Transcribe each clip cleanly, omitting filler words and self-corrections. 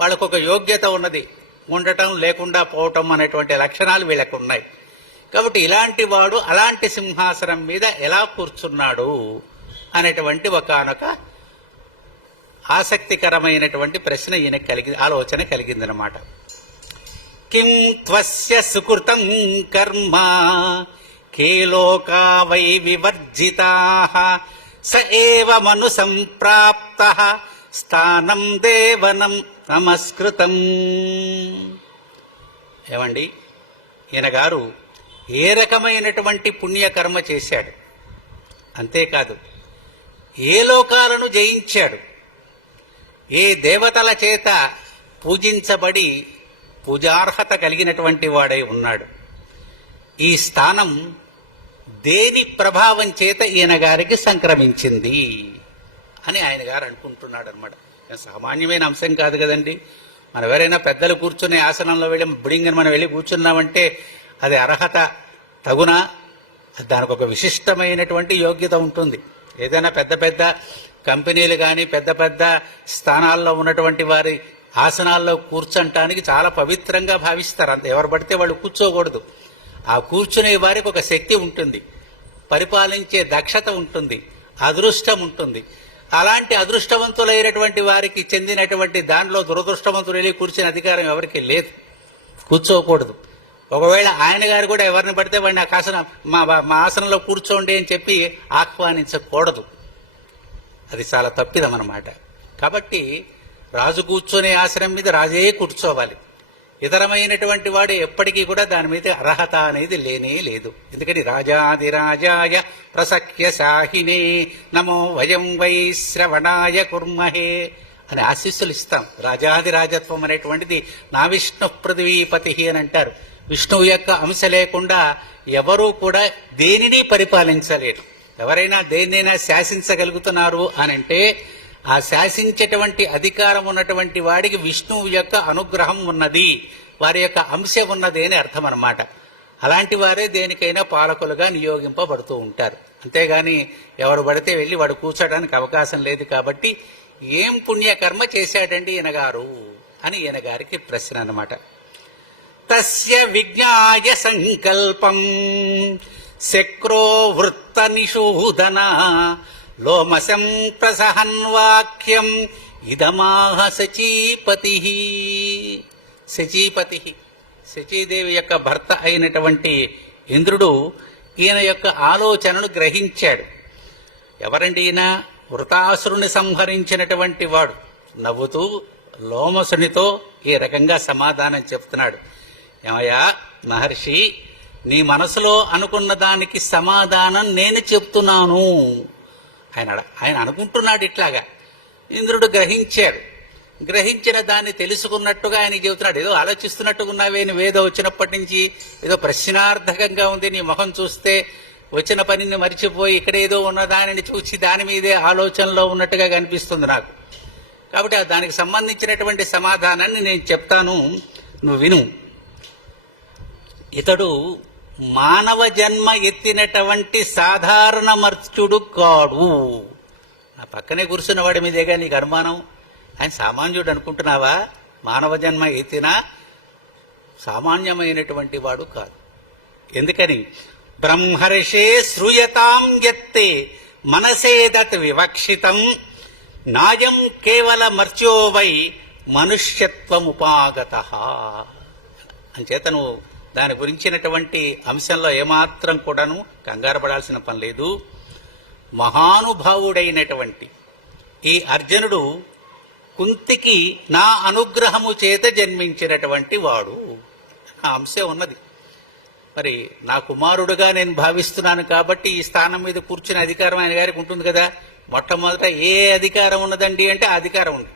వాళ్ళకు ఒక యోగ్యత ఉన్నది, ఉండటం లేకుండా పోవటం అనేటువంటి లక్షణాలు వీళ్ళకు ఉన్నాయి. కాబట్టి ఇలాంటి వాడు అలాంటి సింహాసనం మీద ఎలా కూర్చున్నాడు అనేటువంటి ఒకానొక ఆసక్తికరమైనటువంటి ప్రశ్న ఈయన ఆలోచన కలిగిందనమాట. కిం త్వస్య సుకృతం కర్మ కే లోకా వై వివర్జితాః స ఏవ మను సంప్రాప్తః స్థానం దేవనం నమస్కృతం. ఏమండి, ఈయన గారు ఏ రకమైనటువంటి పుణ్యకర్మ చేశాడు, అంతేకాదు ఏ లోకాలను జయించాడు, ఏ దేవతల చేత పూజించబడి పూజార్హత కలిగినటువంటి వాడై ఉన్నాడు, ఈ స్థానం దేని ప్రభావం చేత ఈయన గారికి సంక్రమించింది అని ఆయన గారు అనుకుంటున్నాడు అనమాట. సామాన్యమైన అంశం కాదు కదండి. మనం ఎవరైనా పెద్దలు కూర్చునే ఆసనంలో వెళ్ళి బుడింగని మనం వెళ్ళి కూర్చున్నామంటే అది అర్హత తగునా, దానికి ఒక విశిష్టమైనటువంటి యోగ్యత ఉంటుంది. ఏదైనా పెద్ద పెద్ద కంపెనీలు కానీ పెద్ద పెద్ద స్థానాల్లో ఉన్నటువంటి వారి ఆసనాల్లో కూర్చోటానికి చాలా పవిత్రంగా భావిస్తారు. అంత ఎవరు పడితే వాళ్ళు కూర్చోకూడదు. ఆ కూర్చునే వారికి ఒక శక్తి ఉంటుంది, పరిపాలించే దక్షత ఉంటుంది, అదృష్టం ఉంటుంది. అలాంటి అదృష్టవంతులైనటువంటి వారికి చెందినటువంటి దానిలో దురదృష్టవంతులు వెళ్ళి కూర్చునే అధికారం ఎవరికి లేదు, కూర్చోకూడదు. ఒకవేళ ఆయన గారు కూడా ఎవరిని పడితే వాడిని మా ఆసనంలో కూర్చోండి అని చెప్పి ఆహ్వానించకూడదు. అది చాలా తప్పిదం అన్నమాట. కాబట్టి రాజు కూర్చొనే ఆసనం మీద రాజే కూర్చోవాలి. ఇతరమైనటువంటి వాడు ఎప్పటికీ కూడా దాని మీద అర్హత అనేది లేనే లేదు. ఎందుకని రాజాదిరాజాయ ప్రసఖ్య సాహినే నమో వయం వై శ్రవణాయ కుర్మహే అని ఆశీస్సులు ఇస్తాం. రాజాదిరాజత్వం అనేటువంటిది నా విష్ణు పృథ్వీపతి అని అంటారు. విష్ణువు యొక్క అంశ లేకుండా ఎవరూ కూడా దేనిని పరిపాలించలేరు. ఎవరైనా దేన్నైనా శాసించగలుగుతున్నారు అని అంటే ఆ శాసించేటువంటి అధికారం ఉన్నటువంటి వాడికి విష్ణువు యొక్క అనుగ్రహం ఉన్నది, వారి యొక్క అంశ ఉన్నది అని అర్థం అన్నమాట. అలాంటి వారే దేనికైనా పాలకులుగా నియోగింపబడుతూ ఉంటారు. అంతేగాని ఎవరు పడితే వెళ్ళి వాడు కూర్చోడానికి అవకాశం లేదు. కాబట్టి ఏం పుణ్యకర్మ చేశాడండి ఈయన గారు అని ఈయన గారికి ప్రశ్న అన్నమాట. తస్య విజ్ఞాయ సంకల్పం శక్రో వృత్త నిషూదన లోమశం ప్రసహన్ వాక్యం ఇదమాహ శచీపతి. శచీపతి, శచీదేవి యొక్క భర్త అయినటువంటి ఇంద్రుడు ఈయన యొక్క ఆలోచనను గ్రహించాడు. ఎవరండి ఈయన? వృతాసురుని సంహరించినటువంటి వాడు. నవ్వుతూ లోమసునితో ఈ రకంగా సమాధానం చెప్తున్నాడు. ఏమయ్యా మహర్షి, నీ అనుకున్న దానికి సమాధానం నేను చెప్తున్నాను. ఆయన అనుకుంటున్నాడు ఇట్లాగా. ఇంద్రుడు గ్రహించాడు. గ్రహించిన దాన్ని తెలుసుకున్నట్టుగా ఆయన చెబుతున్నాడు. ఏదో ఆలోచిస్తున్నట్టుగా ఉన్నావే, నువ్వేదో వచ్చినప్పటి నుంచి ఏదో ప్రశ్నార్థకంగా ఉంది, నీ ముఖం చూస్తే వచ్చిన పనిని మర్చిపోయి ఇక్కడ ఏదో ఉన్న దానిని చూసి దాని మీదే ఆలోచనలో ఉన్నట్టుగా కనిపిస్తుంది నాకు. కాబట్టి దానికి సంబంధించినటువంటి సమాధానాన్ని నేను చెప్తాను, నువ్వు విను. ఇతడు మానవ జన్మ ఎత్తినటువంటి సాధారణ మర్త్యుడు కాడు. నా పక్కనే కూర్చున్న వాడి మీదేగా నీకు అనుమానం? ఆయన సామాన్యుడు అనుకుంటున్నావా? మానవ జన్మ ఎత్తిన సామాన్యమైనటువంటి వాడు కాదు. ఎందుకని? బ్రహ్మర్షే శ్రూయతాం యత్తే మనసేదత్ వివక్షితం నాయం కేవల మర్త్యో వై మనుష్యత్వముపాగతః. అంచేతను దాని గురించినటువంటి అంశంలో ఏమాత్రం కూడాను కంగారు పడాల్సిన పని లేదు. మహానుభావుడైనటువంటి ఈ అర్జునుడు కుంతికి నా అనుగ్రహము చేత జన్మించినటువంటి వాడు. ఆ అంశం ఉన్నది. మరి నా కుమారుడుగా నేను భావిస్తున్నాను కాబట్టి ఈ స్థానం మీద కూర్చునే అధికారం ఆయన గారికి ఉంటుంది కదా. మొట్టమొదట ఏ అధికారం ఉన్నదండి అంటే ఆ అధికారం ఉంది.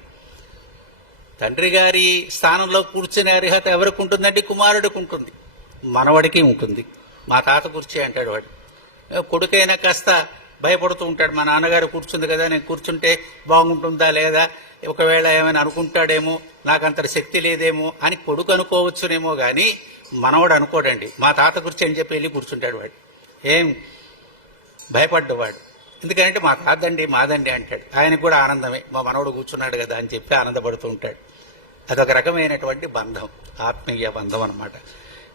తండ్రి గారి స్థానంలో కూర్చునే అర్హత ఎవరికి ఉంటుందండి? కుమారుడికి ఉంటుంది, మనవడికి ఉంటుంది. మా తాత కూర్చే అంటాడు వాడు. కొడుకైనా కాస్త భయపడుతూ ఉంటాడు, మా నాన్నగారు కూర్చుంది కదా, నేను కూర్చుంటే బాగుంటుందా లేదా, ఒకవేళ ఏమైనా అనుకుంటాడేమో, నాకంత శక్తి లేదేమో అని కొడుకు అనుకోవచ్చునేమో కానీ మనవడు అనుకోడండి. మా తాత కూర్చో అని చెప్పి వెళ్ళి కూర్చుంటాడు వాడు. ఏం భయపడ్డవాడు. ఎందుకంటే మా తాతండి మాదండి అంటాడు. ఆయనకు కూడా ఆనందమే, మా మనవడు కూర్చున్నాడు కదా అని చెప్పి ఆనందపడుతూ ఉంటాడు. అదొక రకమైనటువంటి బంధం, ఆత్మీయ బంధం అన్నమాట.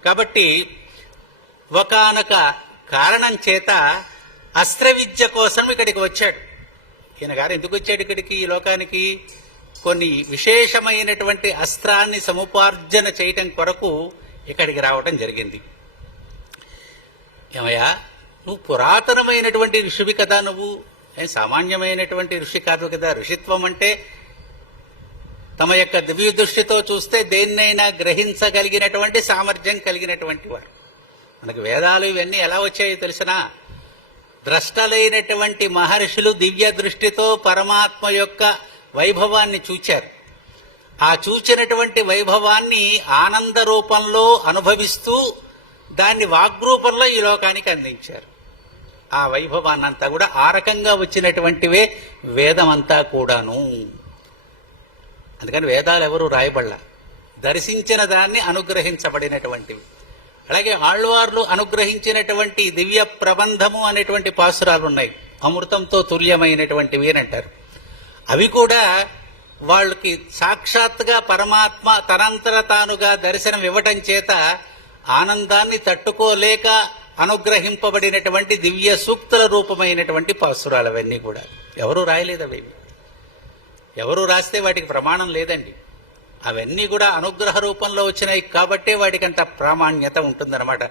కాబట్టి ఒకానొక కారణం చేత అస్త్ర విద్య కోసం ఇక్కడికి వచ్చాడు. ఈయన గారు ఎందుకు వచ్చాడు ఇక్కడికి, ఈ లోకానికి? కొన్ని విశేషమైనటువంటి అస్త్రాన్ని సముపార్జన చేయటం కొరకు ఇక్కడికి రావటం జరిగింది. ఏమయ్యా, నువ్వు పురాతనమైనటువంటి ఋషివి కదా, నువ్వు ఏం సామాన్యమైనటువంటి ఋషి కాదు కదా. ఋషిత్వం అంటే తమ యొక్క దివ్య దృష్టితో చూస్తే దేన్నైనా గ్రహించగలిగినటువంటి సామర్థ్యం కలిగినటువంటి వారు. మనకు వేదాలు ఇవన్నీ ఎలా వచ్చాయో తెలిసినా, ద్రష్టలైనటువంటి మహర్షులు దివ్య దృష్టితో పరమాత్మ యొక్క వైభవాన్ని చూచారు. ఆ చూచినటువంటి వైభవాన్ని ఆనంద రూపంలో అనుభవిస్తూ దాన్ని వాగ్రూపంలో ఈ లోకానికి అందించారు. ఆ వైభవాన్నంతా కూడా ఆ రకంగా వచ్చినటువంటివే వేదమంతా కూడాను. అందుకని వేదాలు ఎవరు రాయబడలా, దర్శించిన దాన్ని అనుగ్రహించబడినటువంటివి. అలాగే ఆళ్వార్లు అనుగ్రహించినటువంటి దివ్య ప్రబంధము అనేటువంటి పాసురాలు ఉన్నాయి, అమృతంతో తుల్యమైనటువంటివి అని అంటారు. అవి కూడా వాళ్ళకి సాక్షాత్తుగా పరమాత్మ తనంతర తానుగా దర్శనం ఇవ్వటం చేత ఆనందాన్ని తట్టుకోలేక అనుగ్రహింపబడినటువంటి దివ్య సూక్తుల రూపమైనటువంటి పాసురాలు అవన్నీ కూడా. ఎవరు రాయలేదు అవి, ఎవరు రాస్తే వాటికి ప్రమాణం లేదండి. అవన్నీ కూడా అనుగ్రహ రూపంలో వచ్చినాయి కాబట్టే వాటికంత ప్రామాణ్యత ఉంటుందన్నమాట.